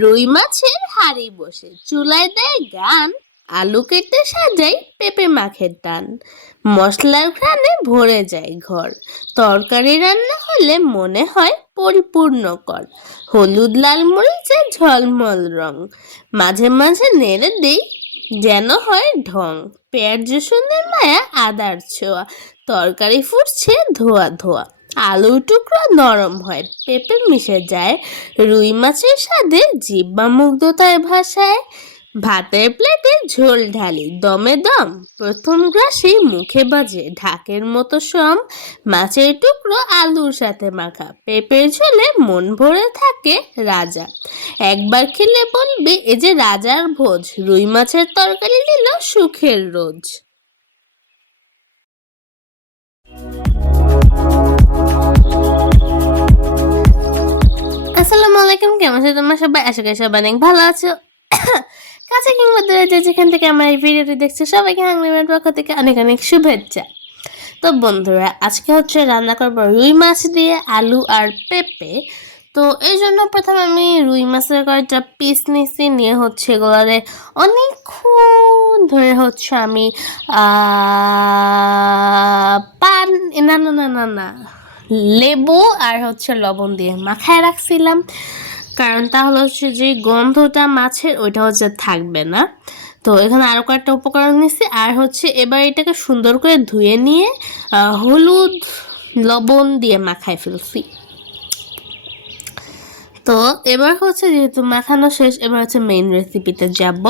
রুই মাছের হাঁড়ি বসে চুলায় দেয় গান, আলু কেটে সাজাই পেঁপে মাখের টান, মশলার ঘ্রাণে ভরে যায় ঘর, তরকারি রান্না হলে মনে হয় পরিপূর্ণ কর, হলুদ লাল মরিচে ঝলমল রং, মাঝে মাঝে নেড়ে দেই যেন হয় ঢং, পেঁয়াজ রসুনের মায়া আদার ছোঁয়া, তরকারি ফুটছে ধোয়া ধোয়া, আলুর টুকরো নরম হয়, পেঁপে মিশে যায়, রুই মাছের স্বাদে জিহ্বা মুগ্ধতায় ভাসায়, ভাতের প্লেটে ঝোল ঢালি দমে দম, প্রথম গ্রাসেই মুখে বাজে ঢাকের মতো সম, মাছের টুকরো আলুর সাথে মাখা, পেঁপের ঝোলে মন ভরে থাকে রাজা, একবার খেলে বলবে এ যে রাজার ভোজ, রুই মাছের তরকারি দিল সুখের রোজ। আসসালামু আলাইকুম, কেমন আছো তোমরা সবাই? আশা করি সবাই অনেক ভালো আছো। কাছে কিংবা দূরে যে যেখান থেকে আমার এই ভিডিওটি দেখছো সবাইকে হাংরিমের পক্ষ থেকে অনেক অনেক শুভেচ্ছা। তো বন্ধুরা, আজকে হচ্ছে রান্না করবো রুই মাছ দিয়ে আলু আর পেঁপে। তো এই জন্য প্রথমে আমি রুই মাছের কয়েকটা পিস নিছি, নিয়ে হচ্ছে এগুলারে অনেকক্ষণ ধরে হচ্ছে আমি পান না না না না না লেবু আর হচ্ছে লবণ দিয়ে মাখায় রাখছিলাম, কারণ তাহলে হচ্ছে যে গন্ধটা মাছের ওইটা হচ্ছে থাকবে না। তো এখানে আরও কয়েকটা উপকরণ নিচ্ছি, আর হচ্ছে এবার এটাকে সুন্দর করে ধুয়ে নিয়ে হলুদ লবণ দিয়ে মাখায় ফেলছি। তো এবার হচ্ছে যেহেতু মাখানো শেষ, এবার হচ্ছে মেইন রেসিপিতে যাব।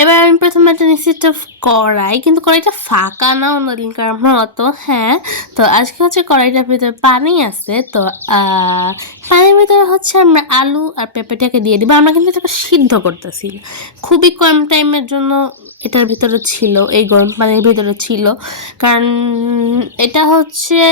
এবার আমি প্রথমে একটা নিচ্ছি একটা কড়াই, কিন্তু কড়াইটা ফাঁকা না অন্যদিনকার মতো। হ্যাঁ, তো আজকে হচ্ছে কড়াইটার ভিতরে পানি আছে। তো পানির ভিতরে হচ্ছে আমরা আলু আর পেঁপেটাকে দিয়ে দিব। আমরা কিন্তু এটাকে সিদ্ধ করতেছি, খুবই কম টাইমের জন্য এটার ভিতরে ছিল, এই গরম পানির ভিতরে ছিল, কারণ এটা হচ্ছে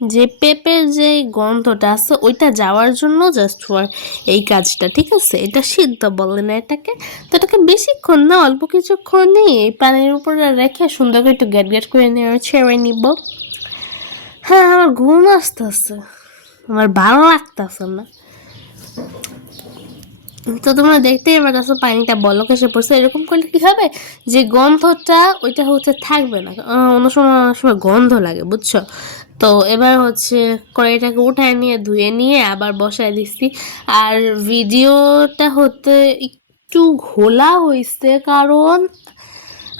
যে পেঁপের যে গন্ধটা আছে ওইটা যাওয়ার জন্য জাস্ট ফর এই কাজটা, ঠিক আছে? এটা সিদ্ধ বলে না এটাকে। তো এটাকে বেশিক্ষণ না, অল্প কিছুক্ষণই এই পানির উপরে রেখে সুন্দর করে একটু গ্যাট গ্যাট করে নিয়ে ছেড়ে নিব। হ্যাঁ, আমার ঘুম আসতেছে, আমার ভালো লাগতেছে না। তো তোমরা দেখতেই পাচ্ছ পানিটা বলক এসে পড়ছে। এরকম করলে কি হবে, যে গন্ধটা ওইটা হচ্ছে থাকবে না, অন্য সময় অনেক সময় গন্ধ লাগে, বুঝছো? তো এবার হচ্ছে কড়াইটাকে উঠায় নিয়ে ধুয়ে নিয়ে আবার বসায় দিচ্ছি। আর ভিডিওটা হতে একটু ঘোলা হয়েছে, কারণ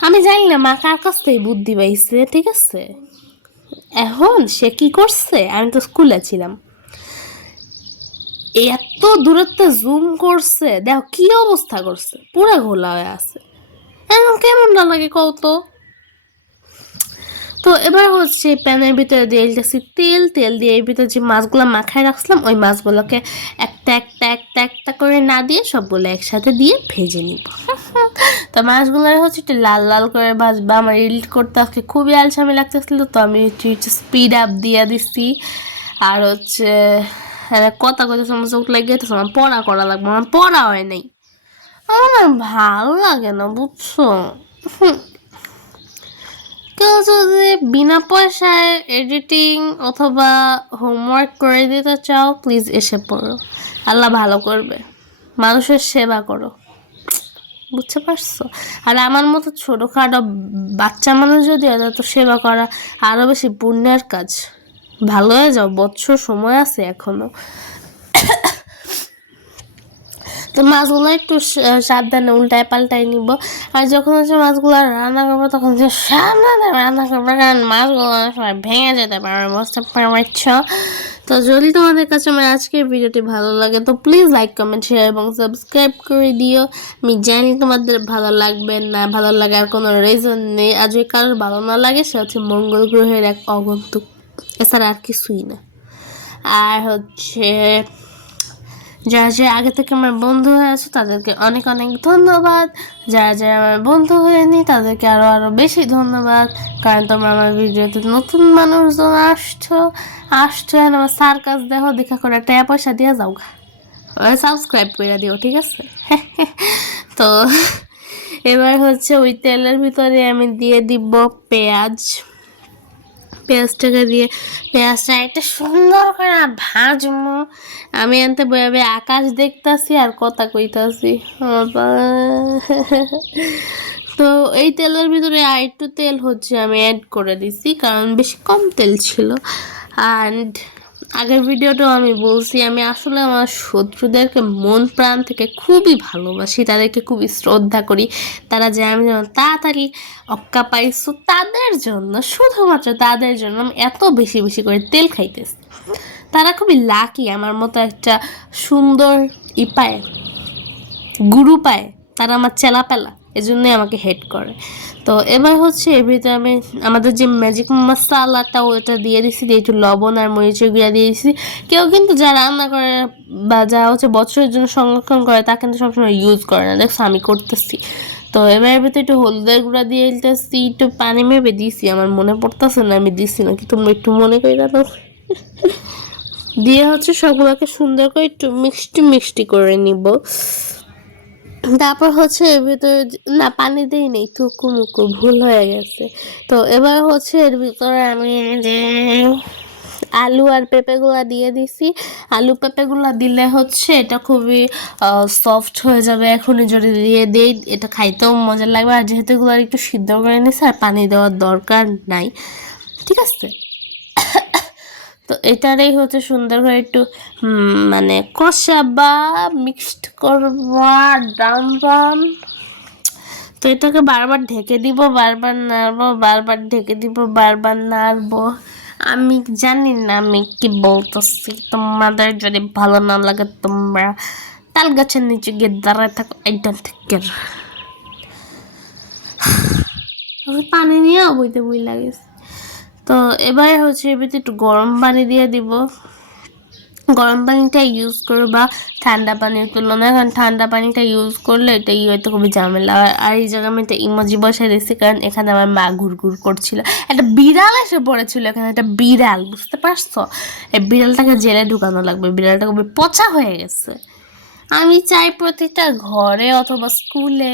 আমি জানি না মা কার কাছ থেকে বুদ্ধি পাইছে, ঠিক আছে? এখন সে কি করছে, আমি তো স্কুলে ছিলাম, এত দূরত্বে জুম করছে, দেখো কি অবস্থা করছে, পুরো ঘোলা হয়ে আছে। এখন কেমন না লাগে কত? তো এবার হচ্ছে প্যানের ভিতরে দিয়ে দিতেছি তেল, তেল দিয়ে এর ভিতরে যে মাছগুলো মাখায় রাখছিলাম ওই মাছগুলোকে একটা একটা একটা একটা করে না দিয়ে সবগুলো একসাথে দিয়ে ভেজে নিব। তো মাছগুলো হচ্ছে একটু লাল লাল করে ভাজবা। আমার এডিট করতে আজকে খুবই আলসামি লাগতেছিল, তো আমি একটু স্পিড আপ দিয়ে দিচ্ছি। আর হচ্ছে কথা কথা সমস্যা উঠলে গেছে, আমার পড়া করা লাগবে, আমার পড়া হয় নাই, আমার ভালো লাগে না, বুঝছো? কেউ যদি বিনা পয়সায় এডিটিং অথবা হোমওয়ার্ক করে দিতে চাও, প্লিজ এসে পড়ো, আল্লাহ ভালো করবে, মানুষের সেবা করো, বুঝতে পারছো? আর আমার মতো ছোটোখাটো বাচ্চা মানুষ যদি হয় তো সেবা করা আরও বেশি পুণ্যের কাজ। ভালো হয়ে যাও, বছর সময় আছে এখনো। তো মাছগুলো একটু সাবধানে উল্টায় পাল্টায় নিব। আর যখন হচ্ছে মাছগুলো রান্না করবো তখন হচ্ছে সাবধানে রান্না করবো, কারণ মাছগুলো অনেক সময় ভেঙে যেতে পারে, বুঝতে পারছ? তো যদি তোমাদের কাছে আমার আজকের ভিডিওটি ভালো লাগে তো প্লিজ লাইক কমেন্ট শেয়ার এবং সাবস্ক্রাইব করে দিও। আমি জানি তোমাদের ভালো লাগবে না, ভালো লাগার কোনো রিজন নেই। আর যদি কারোর ভালো না লাগে সে হচ্ছে মঙ্গল গ্রহের এক অগন্তুক, এছাড়া আর কিছুই না। আর হচ্ছে যারা যারা আগে থেকে আমার বন্ধু হয়ে আছে তাদেরকে অনেক অনেক ধন্যবাদ, যারা যারা আমার বন্ধু হয়নি তাদেরকে আরও আরও বেশি ধন্যবাদ, কারণ তোমরা আমার ভিডিওতে নতুন মানুষজন আসছো আমার সার্কাস দেখো, দেখা করে টাকা পয়সা দিয়ে যাও, সাবস্ক্রাইব করে দিও, ঠিক আছে? তো এবার হচ্ছে ওই তেলের ভিতরে আমি দিয়ে দিব পেঁয়াজ, পেঁয়াজটাকে দিয়ে পেঁয়াজটা একটা সুন্দর করে ভাজবো। আমি আনতে বইয়াবে আকাশ দেখতাছি আর কথা কইতাছি। তো এই তেলের ভিতরে আর একটু তেল হচ্ছে আমি অ্যাড করে দিছি, কারণ বেশি কম তেল ছিল। অ্যান্ড আগের ভিডিওটাও আমি বলছি আমি আসলে আমার শত্রুদেরকে মন প্রাণ থেকে খুবই ভালোবাসি, তাদেরকে খুবই শ্রদ্ধা করি। তারা যে আমি যেন তাড়াতাড়ি অক্কা পাইছো তাদের জন্য, শুধুমাত্র তাদের জন্য আমি এত বেশি বেশি করে তেল খাইতেছি। তারা খুবই লাকি আমার মতো একটা সুন্দর পায়, গুরু পায়, তারা আমার চেলাপেলা, এজন্যই আমাকে হেট করে। তো এবার হচ্ছে এর ভিতরে আমি আমাদের যে ম্যাজিক মশলাটা ওটা দিয়ে দিছি, দিয়ে একটু লবণ আর মরিচের গুঁড়া দিয়ে দিছি। কেউ কিন্তু যা রান্না করে বা যা হচ্ছে বছরের জন্য সংরক্ষণ করে তা কিন্তু সবসময় ইউজ করে না, দেখছো আমি করতেছি। তো এবার এর ভিতরে একটু হলুদের গুঁড়া দিয়ে দিতেছি, একটু পানি মেপে দিছি, আমার মনে পড়তেছে না আমি দিছি নাকি, তোমরা একটু মনে করে দাও। দিয়ে হচ্ছে সবগুলোকে সুন্দর করে একটু মিষ্টি করে নিব। তারপর হচ্ছে এর ভিতরে না পানি দিই নেই, টুকু মুকু ভুল হয়ে গেছে। তো এবার হচ্ছে এর ভিতরে আমি যে আলু আর পেঁপেগুলো দিয়ে দিছি। আলু পেঁপেগুলো দিলে হচ্ছে এটা খুবই সফট হয়ে যাবে, এখনই যদি দিয়ে দিই এটা খাইতেও মজা লাগবে। আর যেহেতু এগুলো একটু সিদ্ধ করে নিছে আর পানি দেওয়ার দরকার নাই, ঠিক আছে। তো এটারই হচ্ছে সুন্দর করে একটু মানে কষাবা, মিক্সড করবা, ডাম্বাম। তো এটাকে বারবার ঢেকে দিব, বারবার নাড়বো, বারবার ঢেকে দিব, বারবার নাড়বো। আমি জানি না আমি কি বলতেছি, তোমাদের যদি ভালো না লাগে তোমরা তাল গাছের নিচে গিয়ে দাঁড়ায় থাকো। একদম থেকে পানি নিয়ে বইতে বই লাগে। তো এবারে হচ্ছে এর ভিতরে একটু গরম পানি দিয়ে দিব। গরম পানিটা ইউজ করো বা ঠান্ডা পানির তুলনায়, কারণ ঠান্ডা পানিটা ইউজ করলে এটা হয়তো খুবই ঝামেলা। আর এই জায়গায় আমি একটা ইমোজি বসাই দিচ্ছি, কারণ এখানে আমার মা ঘুরঘুর করছিল, একটা বিড়াল এসে পড়েছিল এখানে, একটা বিড়াল, বুঝতে পারছো? এই বিড়ালটাকে জেলে ঢুকানো লাগবে, বিড়ালটা খুবই পচা হয়ে গেছে। আমি চাই প্রতিটা ঘরে অথবা স্কুলে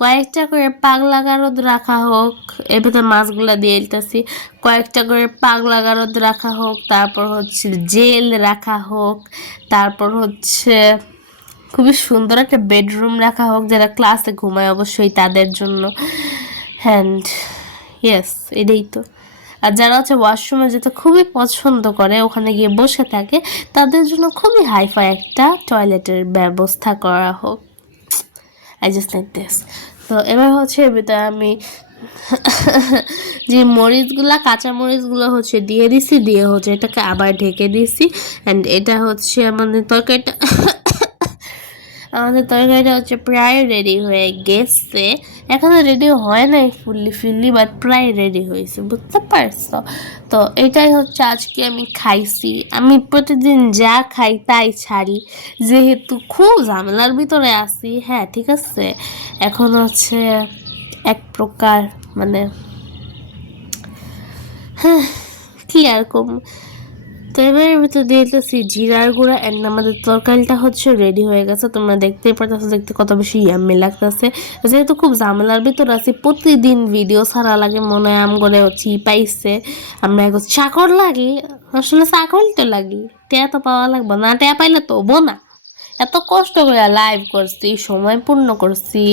কয়েকটা করে পাগলা গারদ রাখা হোক। এর ভেতরে মাছগুলা দিয়ে দিতেছি। কয়েকটা করে পাগলা গারদ রাখা হোক, তারপর হচ্ছে জেল রাখা হোক, তারপর হচ্ছে খুবই সুন্দর একটা বেডরুম রাখা হোক, যারা ক্লাসে ঘুমায় অবশ্যই তাদের জন্য। হ্যান্ড ইয়েস, এটাই তো। আর যারা হচ্ছে ওয়াশরুমে যেতে খুবই পছন্দ করে, ওখানে গিয়ে বসে থাকে, তাদের জন্য খুবই হাইফাই একটা টয়লেটের ব্যবস্থা করা হোক। I just like this. তো এবার হচ্ছে ভিতরে আমি যে মরিচগুলা, কাঁচা মরিচগুলো হচ্ছে দিয়ে দিছি, দিয়ে হচ্ছে এটাকে আবার ঢেকে দিছি। অ্যান্ড এটা হচ্ছে আমাদের তরকারিটা হচ্ছে প্রায় রেডি হয়ে গেছে। এখনো রেডি হয় নাই ফুললি বাট প্রায় রেডি হয়েছে, বুঝতে পারছো? তো এটাই হচ্ছে আজকে আমি খাইছি। আমি প্রতিদিন যা খাই তাই ছাড়ি, যেহেতু খুব ঝামেলার ভিতরে আছি। হ্যাঁ ঠিক আছে, এখন হচ্ছে এক প্রকার মানে হ্যাঁ কি আর কম। তো এবারের ভিতরে দিয়ে দিতেছি জিরার গুঁড়া। অ্যান্ড আমাদের তরকারিটা হচ্ছে রেডি হয়ে গেছে, তোমরা দেখতেই পারতেছো, দেখতে কত বেশি ইয়াম্মি লাগতেছে। যেহেতু খুব ঝামেলার ভিতর আছি, প্রতিদিন ভিডিও ছাড়া লাগে, মনে হয় আম করে পাইছে আমরা এখন চাকর লাগি। আসলে চাকরই তো লাগি, টেয়া তো পাওয়া লাগবে না, টেয়া পাইলে তো হবো না। এত কষ্ট করে লাইভ করছি, সময় পূর্ণ করছি,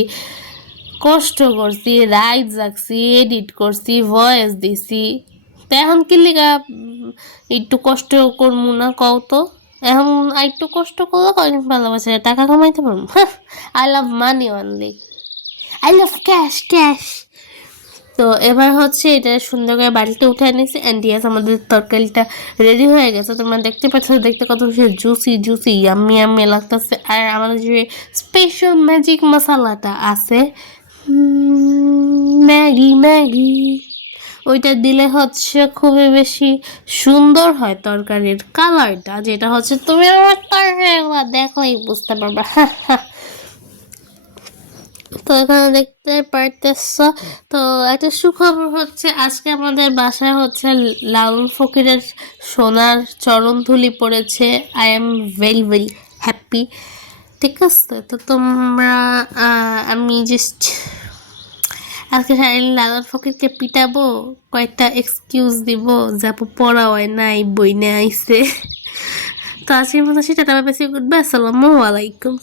কষ্ট করছি, রাইট জাগছি, এডিট করছি, ভয়েস দিছি। তো এখন কি লিগা একটু কষ্ট করবো না কও তো? এখন একটু কষ্ট করলে কয়েকদিন ভালোবাসে টাকা কামাইতে পারবো। I love money only, I love cash. তো এবার হচ্ছে এটা সুন্দর করে বাড়িতে উঠে নিয়েছি। অ্যান্ড ইয়াস, আমাদের তরকারিটা রেডি হয়ে গেছে, তোমরা দেখতে পাচ্ছ, দেখতে কত বেশি জুসি ইয়াম্মি লাগতেছে। আর আমাদের যে স্পেশাল ম্যাজিক মশলাটা আছে, ম্যাগি, ওইটা দিলে হচ্ছে খুবই বেশি সুন্দর হয় তরকারির কালারটা, যেটা হচ্ছে তুমি আমার তরকারিগুলো দেখলেই বুঝতে পারবে। তো এখানে দেখতে পারতেছ। তো একটা সুখবর হচ্ছে, আজকে আমাদের বাসায় হচ্ছে লালন ফকিরের সোনার চরণ ধুলি পড়েছে। I am very very happy, ঠিক আছে। তো তোমরা আমি জাস্ট আজকে সারাদিন লালার ফকিরকে পিটাবো, কয়েকটা এক্সকিউজ দিব যে আপু পড়া হয় নাই, বই নিয়ে আইছে। তো আজকের মতো সেটা বেশি করবে। আসসালামু আলাইকুম।